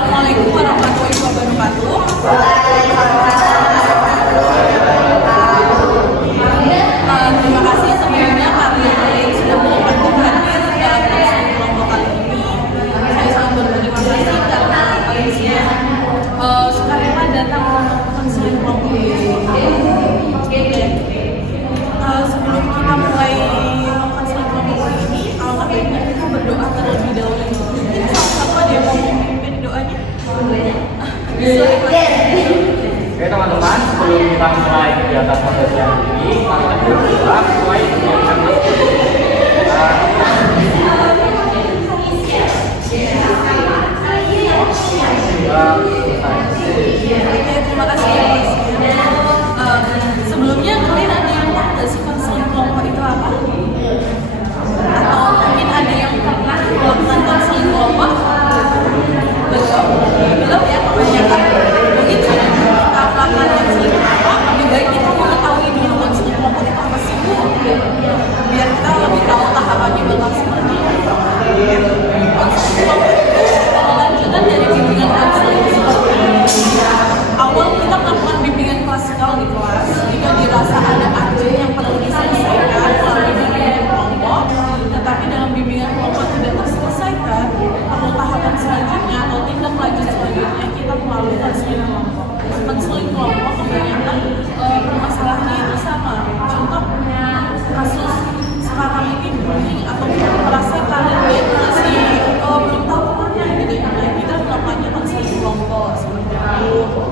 Assalamualaikum warahmatullahi wabarakatuh. Terima kasih sebelumnya karena kalian sudah menyempatkan hadir dalam konseling kelompok kali ini. Saya sangat berterima kasih karena kalian sukarela datang untuk konseling kelompok ini. Sebelum kita mulai konseling kelompok ini, alangkah baiknya kita berdoa terlebih dahulu. Mungkin salah satu ada yang mau memimpin doanya? Oke teman-teman, sebelum kita mulai kegiatan pada siang ini, mari kita berdoa mulai menyiapkan masker. Terima kasih ya Mas. Sebelumnya kalian ada yang tahu nggak sih konseling kelompok itu apa? Atau mungkin ada yang pernah melakukan konseling kelompok? Belum ya, kebanyakan. Mungkin sudah kita melakukan konseling kelompok, lebih baik kita mengetahui dulu konseling kelompok itu apa sih Bu? Biar kita lebih tahu tahapannya bakal seperti apa. Konseling kelompok itu kelanjutan dari bimbingan konseling seperti awal kita melakukan bimbingan klasikal di kelas. Jika dirasa ada action yang perlu diselesaikan melalui bimbingan kelompok, tetapi dalam bimbingan kelompok tidak terselesaikan, perlu tahapan selanjutnya atau tindak lanjut selanjutnya kita melalui konseling kelompok. Konseling kelompok kebanyakan permasalahannya itu sama. Contoh kasus sekarang ini bullying atau merasa kalian masih belum tahu kemana gitu ya. Nah, kita melakukannya konseling kelompok seperti itu.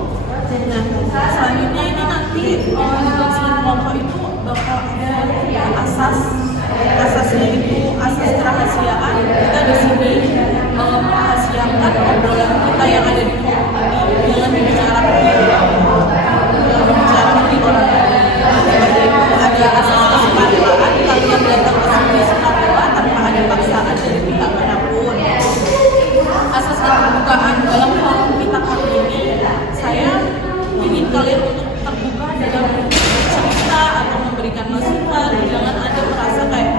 Nah, selanjutnya ini nanti di konseling kelompok itu bakal ada asasnya itu asas kerahasiaan. Kita di sini merahasiakan obrolan kita yang ada di kelompok ini dengan dibicarakan di orang lain. Ada asas kesukarelaan, kalian datang ke sini sukarela tanpa ada paksaan dari pihak manapun. Asas keterbukaan dalam forum kita kali ini, saya ingin kalian untuk terbuka dalam cerita atau memberikan masukan. Jangan ada merasa kayak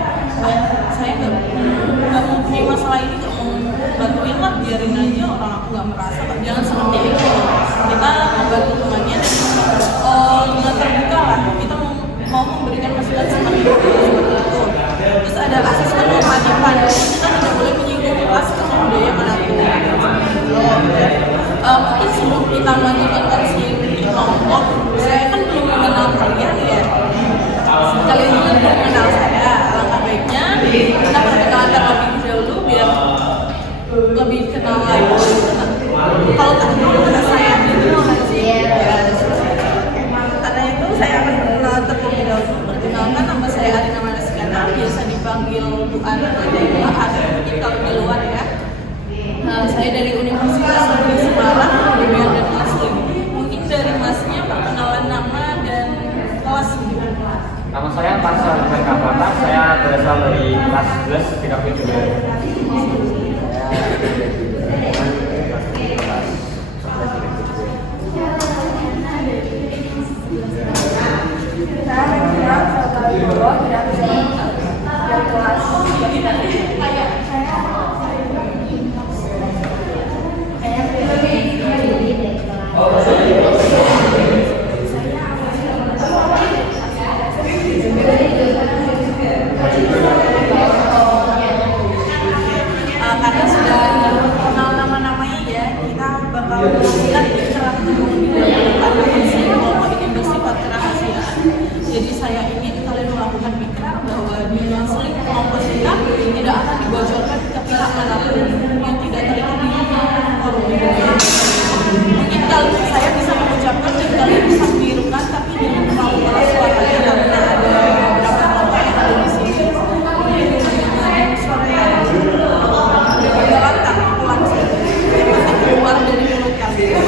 saya nggak mempunyai masalah ini, nggak mau bantuin lah, biarin aja orang aku nggak merasa. Jangan seperti itu. Kita membantu temannya dan dengan terbuka lah. Kita mau memberikan masukan seperti itu. Terus ada asas kenormatifan. Kita tidak boleh menyinggung ras atau budaya manapun. Mungkin sebelum kita melanjutkan konseling kelompok, saya kan belum mengenal kalian ya. Kalian juga belum mengenal saya. Alangkah baiknya kita perkenalan terlebih dahulu biar lebih kenal lagi. Kalau tak kenal kata saya gitu sih. Karena itu saya akan perkenalan terlebih dahulu. Perkenalkan, nama saya Arina Manaskana, biasa dipanggil Bu Ana atau mungkin kalau di luar ya. Saya dari Universitas Negeri Semarang, bimbingan dan konseling. Mungkin dari Masnya perkenalan nama dan kelas gitu. Nama saya Parsal Bekapana, saya berasal dari kelas 11 TKP juga. Karena sudah kenal nama-namanya ya, kita bakal melihat bicara terlebih dahulu karena konseling kelompok ini bersifat kerahasiaan. Jadi saya ingin kalian melakukan ikrar bahwa di konseling kelompok kita tidak akan dibocorkan ke pihak manapun yang tidak terlibat di forum ini. Mungkin kalian saya bisa mengucapkan dan kalian bisa menirukan, tapi jangan terlalu keras suaranya karena ada beberapa kelompok yang ada di sini. Dengan suara yang keluar dari mulut kalian.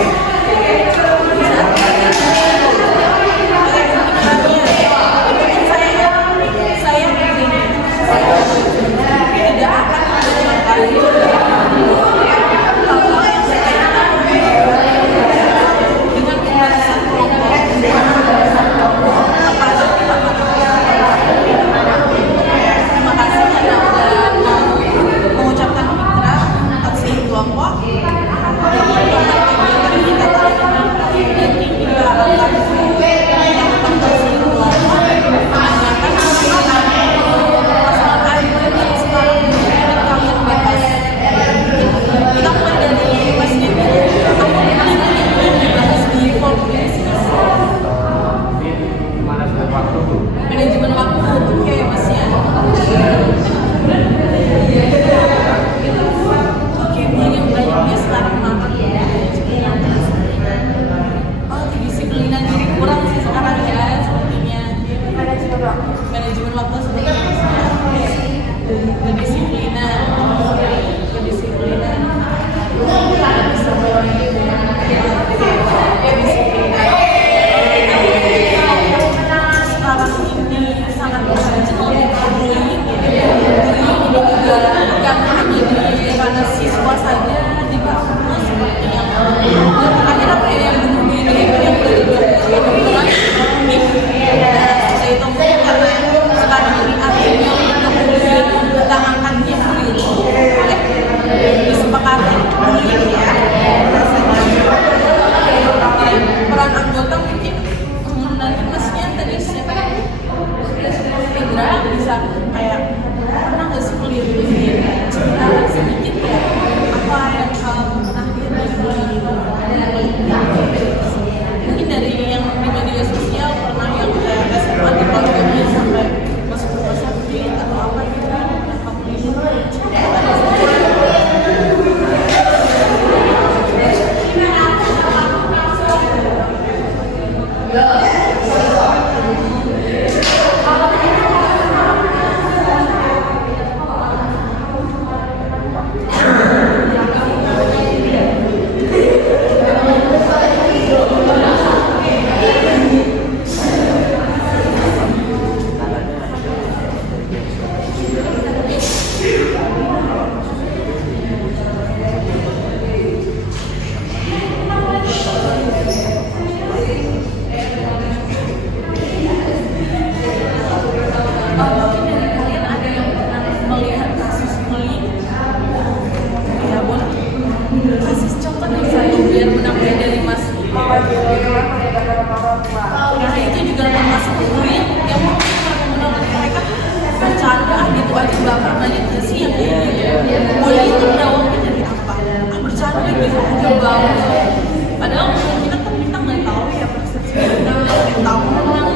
Nah itu juga termasuk bullying yang mungkin menurut mereka tuh bercanda gitu aja, bahkan banyak sih yang kayak gitu. Bullying itu berawalnya dari apa? Bercanda gitu aja banget. Padahal kita nggak tahu ya persepsi kita nggak tahu orang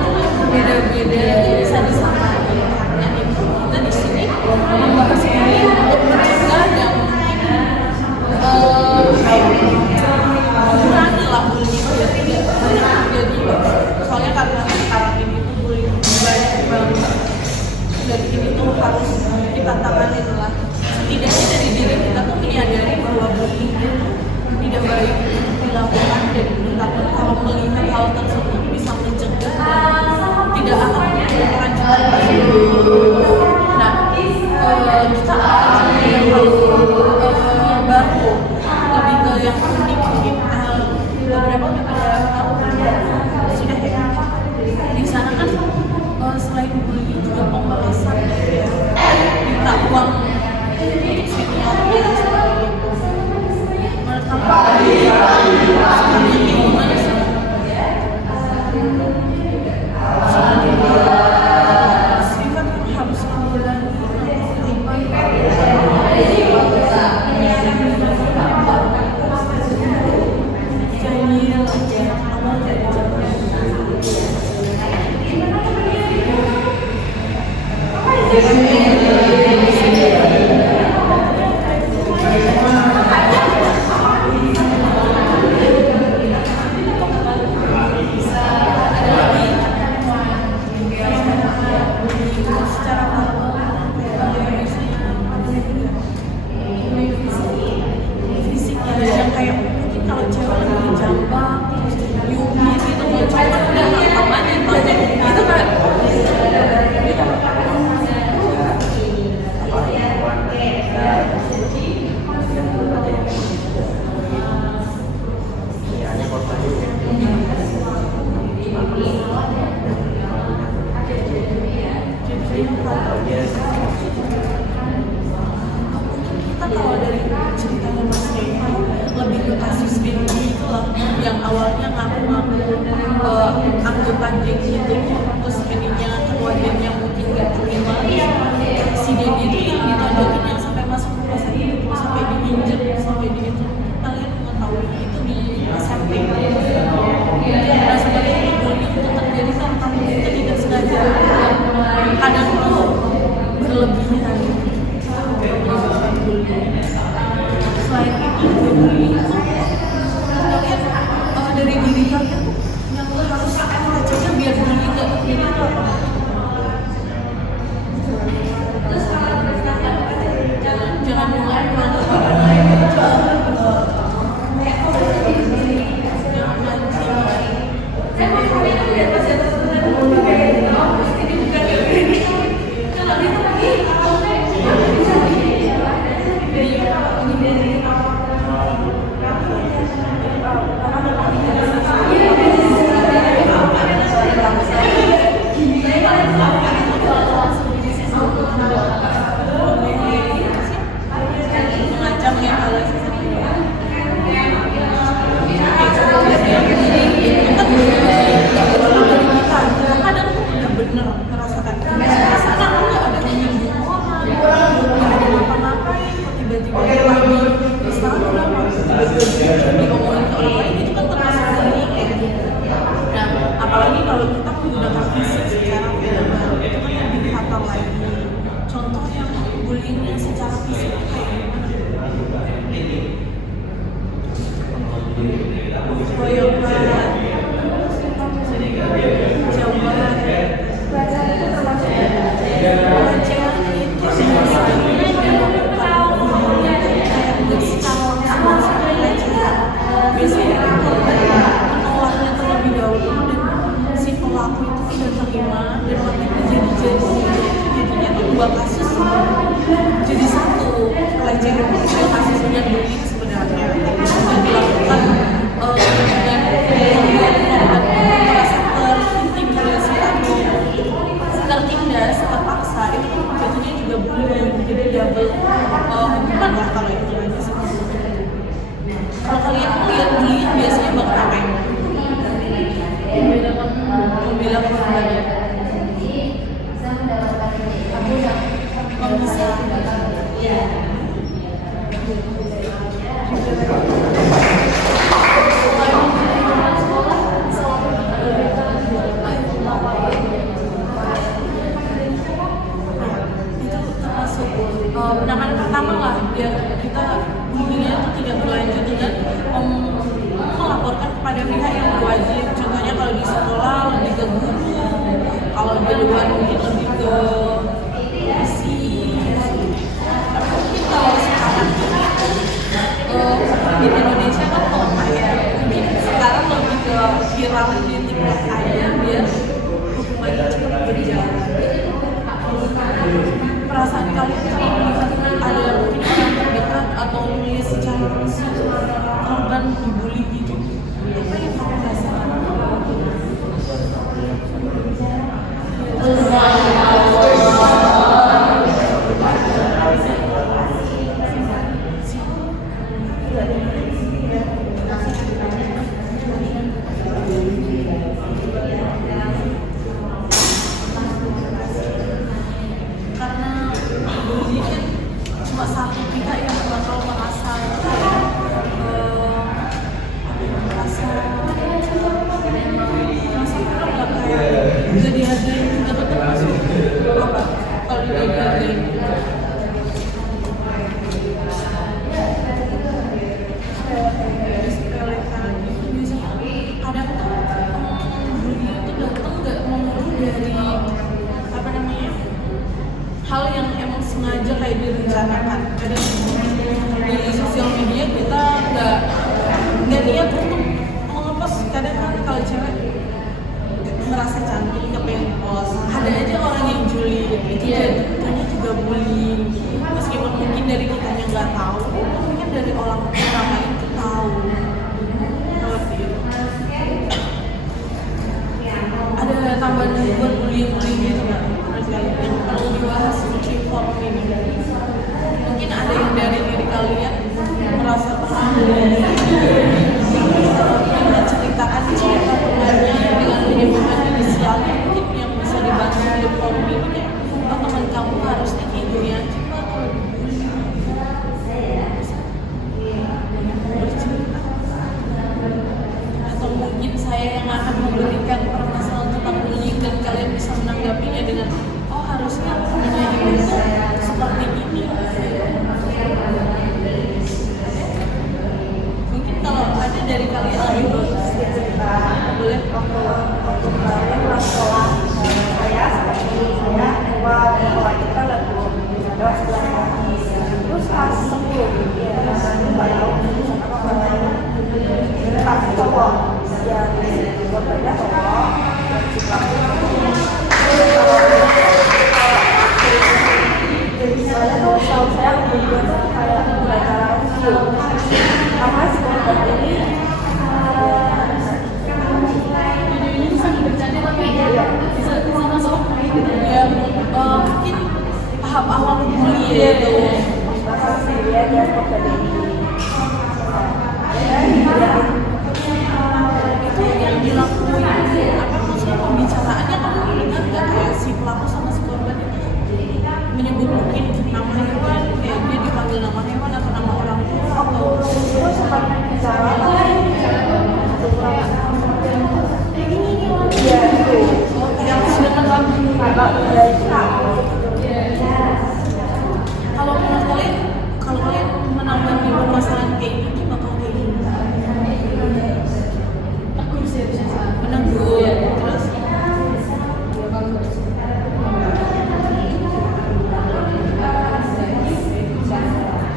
beda-beda bisa disamakan. Karena itu kita di sini membahas ini untuk mencegah dan mengurangi lah bullying itu ya tidak banyak terjadi. Soalnya karena sekarang ini tuh bullying banyak banget dan ini tuh harus kita tangani lah. Setidaknya dari diri kita tuh menyadari bahwa bullying itu tidak baik dilakukan dan kalau melihat hal tersebut bisa mencegah dan tidak akan melanjutkan. Nah, kita akan yang baru lebih ke yang unik mungkin beberapa sudah ya di sana kan selain bullying juga pembalasan ya, minta uang untuk senior dan sebagainya. Menurut kamu sebenarnya gimana sih? Sifat harus mengurangi kita kalau dari ceritanya Mas Kevin lebih ke kasus Dendi itu lah yang awalnya ngaku-ngaku angkutan geng itu terus jadinya ketua gengnya mungkin gak terima si Dendi itu yang ditonjokin yang sampai masuk rumah sakit sampai diinjek sampai di itu kalian mengetahui itu di SMP. Nah sebenarnya bullying itu terjadi karena kita tidak sengaja kadang tuh berlebihan. Selain itu bullying kalian dari diri kalian tuh yang harus kita cegah biar bullying gak terjadi itu apa? Jangan mulai apalagi kalau kita menggunakan fisik secara verbal itu kan lebih fatal lagi. Contoh yang bullyingnya secara fisik kayak gimana? Koyokan, jauhan, pelecehan itu termasuk pelecehan itu biasanya dilakukan kayak berskala termasuk pelecehan. Biasanya itu menolaknya terlebih dahulu dan si pelaku itu tidak terima dan waktu itu jadinya tuh 2 kasus jadi 1 pelecehan itu kasusnya bullying sebenarnya yang dilakukan dengan merasa terintimidasi atau tertindas terpaksa itu jadinya juga bullying jadi double hukuman lah kalau itu aja sih. Kalau kalian lihat bullying biasanya bakal apa? membela korbannya. Bisa. Penanganan pertama lah biar kita bullyingnya itu tidak berlanjut dengan melaporkan kepada pihak yang berwajib. Contohnya kalau di sekolah lebih ke guru, kalau di luar mungkin lebih ke polisi. Tapi mungkin kalau sekarang di Indonesia kan lemah ya, mungkin sekarang lebih ke viral di TikTok aja biar hukumannya cepat berjalan. Perasaan kalian kalau melihat ada mungkin orang terdekat atau melihat secara langsung korban dibully gitu, apa yang kamu rasakan? Satu pihak yang bakal merasa kurang nggak kayak bisa dihargain juga betul masuk apa kalau dihargain kadang tuh bully itu datang nggak melulu dari apa namanya hal yang emang sengaja kayak direncanakan. Kadang di sosial media kita nggak niat untuk mengepost. Kadang kan kalau cewek merasa cantik kepengen post, ada aja orang yang julid itu jatuhnya juga bullying. Meskipun mungkin dari kitanya nggak tahu, mungkin dari orang lain itu tahu. Ada tambahan buat bullying gitu nggak? Yang perlu dibahas di forum ini. Mungkin ada yang dari diri kalian merasa pernah menceritakan cerita temannya dengan menyebutkan inisialnya, mungkin yang bisa dibantu di forum ini ya. Oh, teman kamu harusnya kayak gini aja Pak kalau dibully. Bercerita. Atau mungkin saya yang akan memberikan permasalahan tentang bullying dan kalian bisa menanggapinya dengan harusnya temennya itu seperti ini. Mungkin kalau ada dari kalian lagi boleh waktu sekolah saya seperti saya sekolah kita lagi terus pas 10 ya nggak tahu pas cowok yang korbannya cowok jadi saya tuh setahu saya kemudian tuh kayak belajar review apa sih korban ini ini bisa dibercanda tapi bisa masuk ya mungkin tahap awal bully ya itu masa sih dia korban ini itu yang dilakukan apa maksudnya pembicaraannya kamu ingat nggak kayak si pelaku sama si korban itu menyebut mungkin nama hewan kayak dia dipanggil nama hewan atau nama orang tua atau itu sempat bicara ya itu yang sedang kalau menurut kalian kalau kalian menanggapi permasalahan kayak gini bakal kayak gini aku bisa menegur terus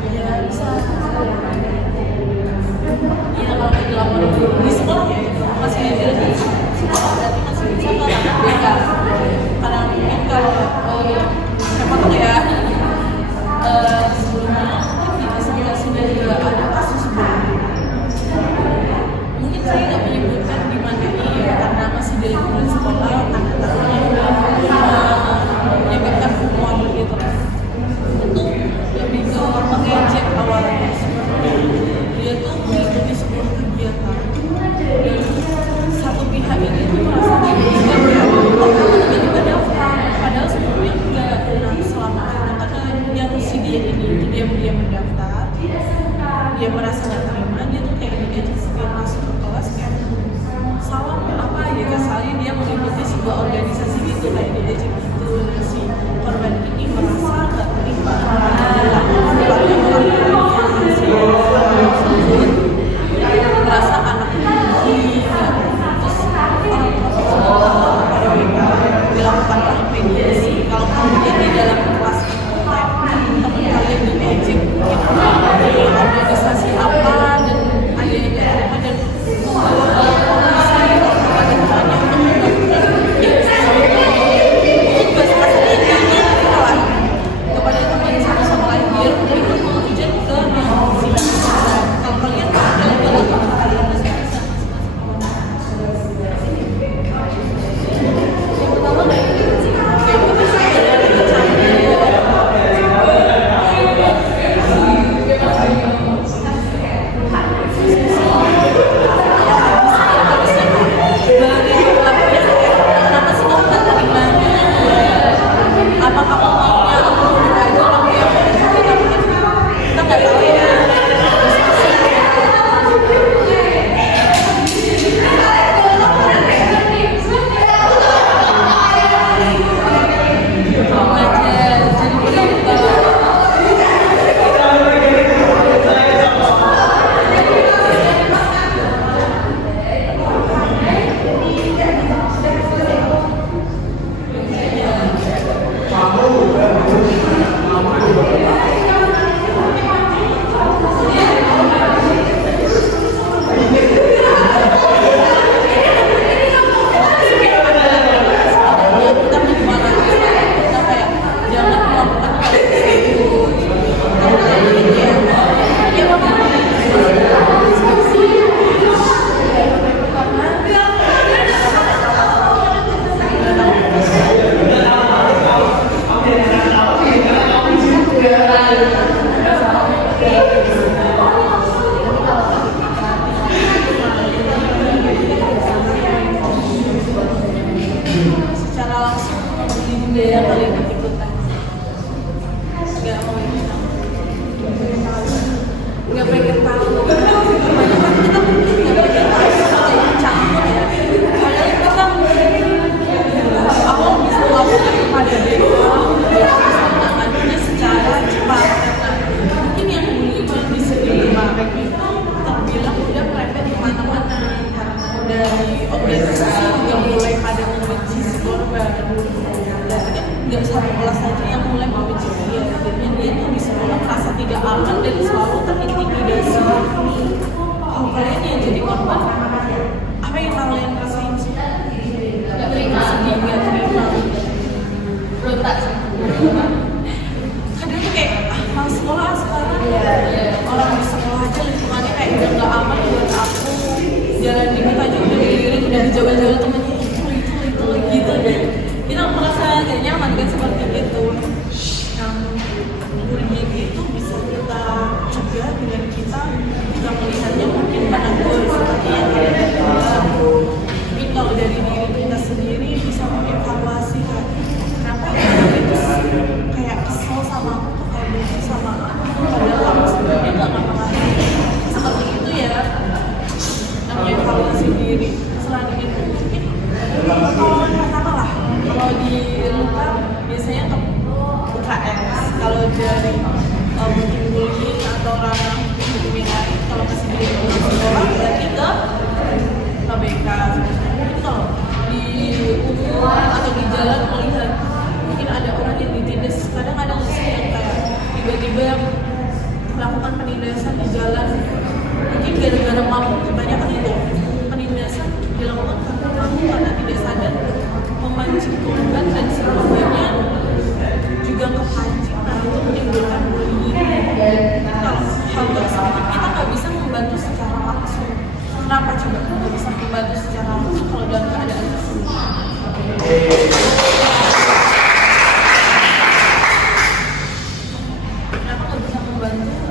ya bisa ya kalau dilaporin di sekolah ya masih di sekolah berarti masih bisa kalau beda karena mungkin kalau siapa tahu ya sebelumnya di sekolah sudah juga ada kasus sebelumnya mungkin saya nggak menyebutkan di mana ini ya karena masih di lingkungan sekolah anak-anaknya menyebutkan semua begitu itu lebih ke mengejek awalnya seperti dia tuh mengikuti sebuah kegiatan dan satu pihak pihak ini tuh merasa dirugikan ya, kok kamu tiba-tiba daftar, padahal sebelumnya enggak. Nah selama itu karena yang si dia ini dia mendaftar, dia merasa nggak terima, dia tuh kayak gini aja sebelum masuk ke kelas kayak salah apa gitu, soalnya dia mengikuti sebuah organisasi gitu kayak dia aja gitu. Nah si korban ini merasa nggak terima dilakukan orang tuanya si tersebut, merasa anak ini terus orang tua pada mereka dilakukanlah mediasi. Kalau kemudian di dalam kelas itu kayak teman kalian diejek gitu dari organisasi apa dan ada yang terima dan kepada teman sama-sama lain biar ikut mengujian ke sidang. Kalau kalian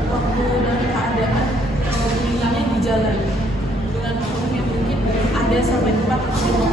waktu dan keadaan kuliahnya di jalan dengan yang mungkin ada sampai jumpa.